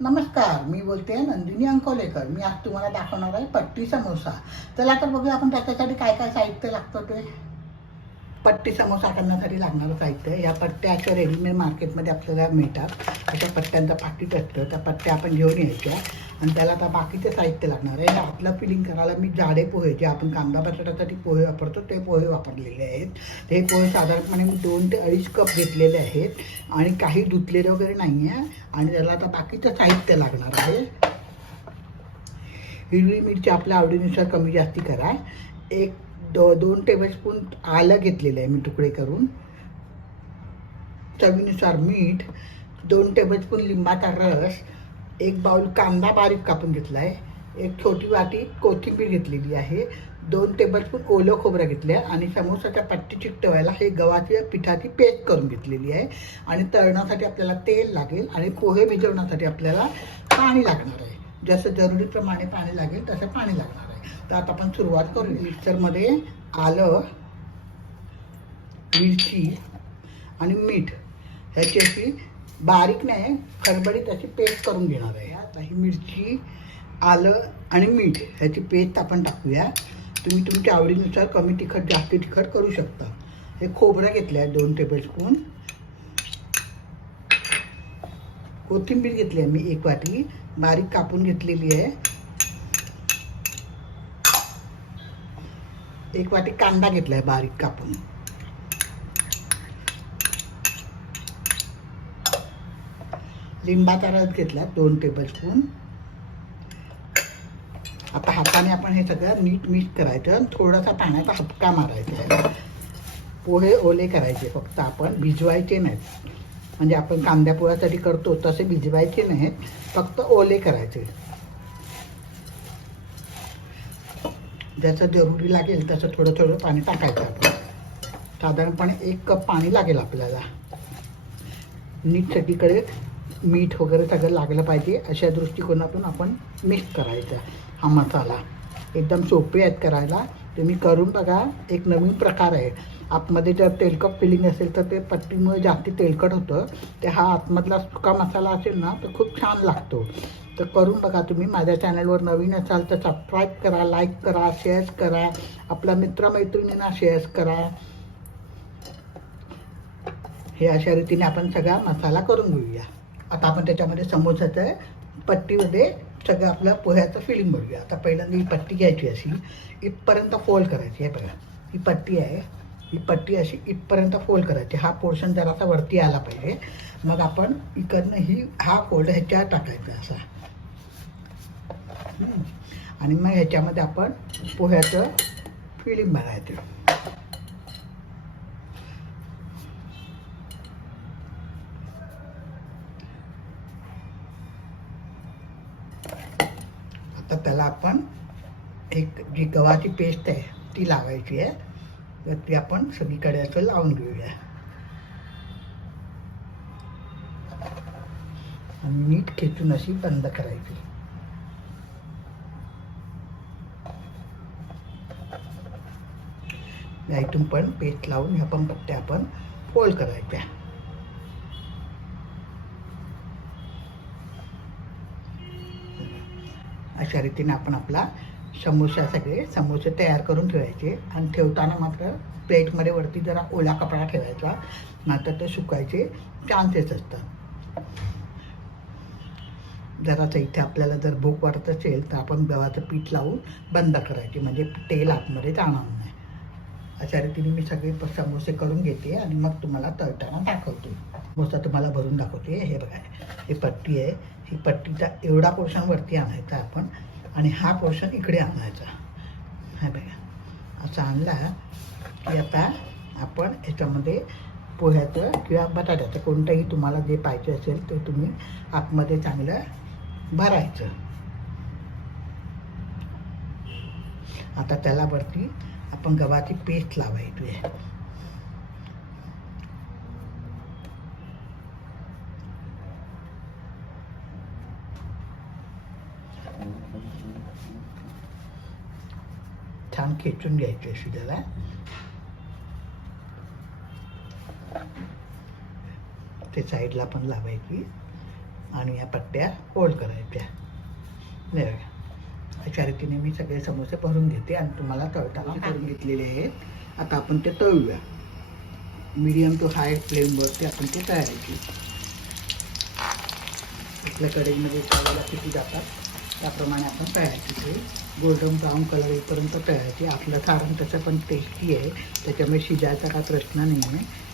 नमस्कार, मी बोलते नंदिनी अंकोलेकर. मी आज तुम्हाला दाखवणार आहे पट्टी समोसा. चला तर बघूया आपण त्याच्यासाठी काय काय साहित्य लागतं ते. पट्टी समोसा करण्यासाठी लागणारं साहित्य, या पट्ट्या अशा रेडीमेड मार्केटमध्ये आपल्याला मिळतात. अशा पट्ट्यांचं पाकिट असतं, त्या पट्ट्या आपण घेऊन यायच्या आणि त्याला आता बाकीचं साहित्य लागणार आहे. आपलं फिलिंग करायला मी जाडे पोहे, जे आपण कांदा बटाट्यासाठी पोहे वापरतो ते पोहे वापरलेले आहेत. ते पोहे साधारणपणे मी 2 ते 2.5 कप घेतलेले आहेत आणि काही धुतलेले वगैरे नाही आहे. आणि त्याला आता बाकीचं साहित्य लागणार आहे. हिरवी मिरची आपल्या आवडीनुसार कमी जास्ती करा. 2 टेबलस्पून आलं घेतलेलं आहे मी तुकडे करून. चवीनुसार मीठ, 2 टेबलस्पून लिंबाचा रस, 1 बाउल कांदा बारीक कापून घेतला आहे, 1 छोटी वाटी कोथिंबीर घेतलेली आहे, 2 टेबलस्पून ओलं खोबरं घेतलं आहे आणि समोसाच्या पट्टी चिकटवायला हे गव्हाच्या पिठाची पेस्ट करून घेतलेली आहे. आणि तळण्यासाठी आपल्याला तेल लागेल आणि पोहे भिजवण्यासाठी आपल्याला पाणी लागणार आहे. जसं जरुरीप्रमाणे पाणी लागेल तसं पाणी लागणार आहे. तर आता आपण सुरुवात करू. मिक्सरमध्ये आलं, मिरची आणि मीठ ह्याची अशी बारीक नाही खडबडीत अशी पेस्ट करून घेणार आहे. आता ही मिरची, आलं आणि मीठ ह्याची पेस्ट आपण टाकूया. तुम्ही तुमच्या आवडीनुसार कमी तिखट जास्त तिखट करू शकता. हे खोबरं घेतलं आहे 2 टेबलस्पून. कोथिंबीर घेतली आहे मी 1 वाटी बारीक कापून घेतलेली आहे. 1 वाटी कांदा घेतला आहे बारीक कापून. लिंबाचा रस घेतला 2 टेबलस्पून. आता हाताने आपण हे सगळं नीट मिक्स करायचं आणि थोडासा पाण्याचा हपका मारायचा. पोहे ओले करायचे, फक्त आपण भिजवायचे नाहीत. म्हणजे आपण कांद्या पोह्यासाठी करतो तसे भिजवायचे नाहीत, फक्त ओले करायचे. जसं जरुरी लागेल तसं थोडं थोडं पाणी टाकायचं. आपण साधारणपणे 1 कप पाणी लागेल आपल्याला. नीट सगळीकडे मीठ वगैरे सगळं लागलं पाहिजे अशा दृष्टिकोनातून आपण मिक्स करायचा. हा मसाला एकदम सोपे आहेत करायला, तुम्ही करून बघा. एक नवीन प्रकार आहे. आतमध्ये जर तेलकट फिलिंग असेल तर ते पट्टीमुळे जास्ती तेलकट होतं. ते हा आतमधला सुका मसाला असेल ना तर खूप छान लागतो. तर करून बघा तुम्ही. माझ्या चॅनलवर नवीन असाल तर सबस्क्राईब करा, लाईक करा, शेअर करा, आपल्या मित्रमैत्रिणींना शेअर करा. हे अशा रीतीने आपण सगळा मसाला करून घेऊया. आता आपण त्याच्यामध्ये समोसाचं पट्टीमध्ये सगळं आपलं पोह्याचं फिलिंग भरूया. आता पहिल्यांदा ही पट्टी घ्यायची, अशी इथपर्यंत फोल्ड करायची आहे. बघा ही पट्टी आहे, ही पट्टी अशी इथपर्यंत फोल्ड करायची. हा पोर्शन जरासा वरती आला पाहिजे. मग आपण इकडनं हा फोल्ड ह्याच्यावर टाकायचा असा. आणि मग ह्याच्यामध्ये आपण पोह्याचं फिलिंग भरायचं. आता त्याला आपण एक जी गव्हाची पेस्ट आहे ती लावायची आहे. तर ती आपण सगळीकडे असं लावून घेऊया आणि नीट खेचून अशी बंद करायची. यातून पण पेस्ट लावून ह्या पण पट्ट्या आपण फोल्ड करायच्या. अशा रीतीने आपण आपला सगळे समोसे तयार करून ठेवायचे. आणि ठेवताना मात्र प्लेटमध्ये वरती जरा ओला कपडा ठेवायचा, नाहीतर ते सुकायचे चान्सेस असतात. जरासं इथे आपल्याला जर भूक वाटत असेल तर आपण गव्हाचं पीठ लावून बंद करायचे, म्हणजे तेल आतमध्ये जाणार नाही. अशा रीतीने मी सगळे समोसे करून घेते आणि मग तुम्हाला तळताना दाखवते. समोसा तुम्हाला भरून दाखवते. हे बघा, ही पट्टी आहे. ही पट्टीचा एवढा पोर्शन वरती आणायचा आपण आणि हा पोर्शन इकडे आणायचा. हा बघा, असं आणला की आता आपण याच्यामध्ये पोह्याचं किंवा बटाट्याचं कोणतंही तुम्हाला जे पाहिजे असेल ते तुम्ही आतमध्ये चांगलं भरायचं. आता त्याला वरती आपण गव्हाची पेस्ट लावायची आहे. छान खेचून घ्यायची अशी त्याला. ते साईडला पण लावायची. आणि आणि या पट्ट्या फोल्ड करायच्या. नाही बघा, अशा रीतीने मी सगळे समोसे भरून घेते आणि तुम्हाला तळताना करून घेतलेले आहेत. आता आपण ते तळूया. मीडियम टू हाय फ्लेमवरती आपण ते तळायचे. आपल्या कढईमध्ये तळायला किती जातात त्याप्रमाणे आपण तळायचे. ते गोल्डन ब्राऊन कलर येईपर्यंत तळायचे. आपलं सारण तसं पण टेस्टी आहे, त्याच्यामुळे शिजायचा काय प्रश्न नाही आहे.